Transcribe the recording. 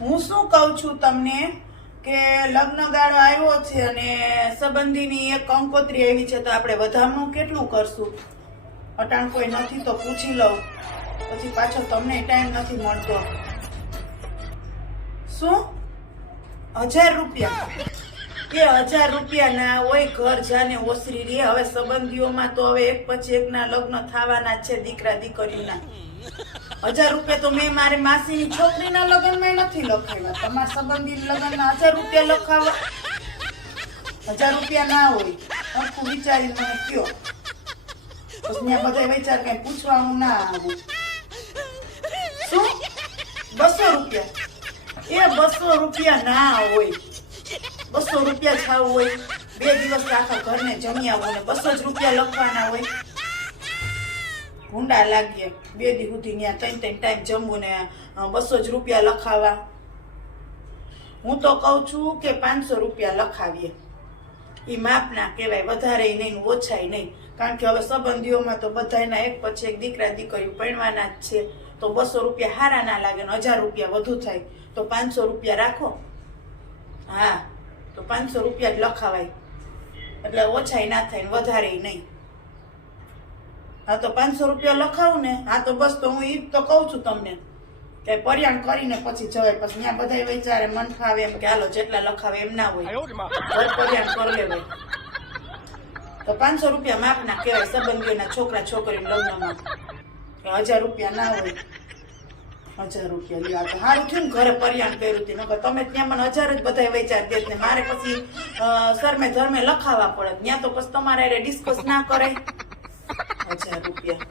હું શું કહું છું તમને કે લગ્ન ગાળો આવ્યો છે અને સંબંધીની એક કંકોત્રી આવી છે તો આપણે વધામણું કેટલું કરશું? અટાણ કોઈ નથી તો પૂછી લઉં. પછી પાછો તમને ટાઈમ નથી મળતો. શું? હજાર રૂપિયા. એ હજાર રૂપિયા ના હોય, ઘર જાને ઓસરી રે. હવે સંબંધીઓમાં તો હવે એક પછી એકના લગ્ન થવાના છે દીકરા દીકરીના. હજાર રૂપિયા તો મેં મારી માસીની છોકરીના લગ્નમાં નથી લખાવ્યા. તમારા સંબંધી લગ્નના હજાર રૂપિયા લખાવા. હજાર રૂપિયા ના હોય. સરખું વિચારી મને કયો. પછી બધા વિચાર કઈ પૂછવાનું ના આવું. શું? બસો રૂપિયા. એ બસો રૂપિયા ના હોય. બસો રૂપિયા છાવ હોય. બે દિવસ આખા ઘરને જમી હોય. ને બસો જ રૂપિયા લખવાના હોય. ભૂંડા લાગીએ. બે દી સુધી ત્યાં ત્રણ ત્રણ ટાઈમ જમવું ને બસો જ રૂપિયા લખાવા. હું તો કહું છું કે પાંચસો રૂપિયા લખાવીએ. એ માપના કહેવાય, વધારે નહીં ઓછાય નહીં. કારણ કે હવે સંબંધીઓમાં તો બધાયના એક પછી એક દીકરા દીકરી પરણવાના જ છે. તો બસો રૂપિયા હારા ના લાગે ને હજાર રૂપિયા વધુ થાય. તો પાંચસો રૂપિયા રાખો. હા. તો પાંચસો રૂપિયા જ લખાવાય. એટલે ઓછાય ના થાય વધારે નહીં. હા તો પાંચસો રૂપિયા લખાવું ને, હા તો બસ તો હું એ તો કહું છું તમને કે પર્યાણ કરીને પછી જવાય. પછી ત્યાં બધા વિચારે, મન ફાવે એમ કે હાલો જેટલા લખાવે એમ ના હોય. પર્યાણ કરી લેવાય તો પાંચસો રૂપિયા માપના કહેવાય, સંબંધીઓના છોકરા છોકરી લગ્નમાં. હજાર રૂપિયા ના હોય. હજાર રૂપિયા આ તો સારું થયું ઘરે પરિયાણ કર્યું હતું નકર તમે ત્યાં મને હજાર જ બધા વેચાર દે ને મારે પછી સરમે ધર્મે લખાવા પડે. ત્યાં તો પછી તમારે ડિસ્કસ ના કરે હજાર રૂપિયા.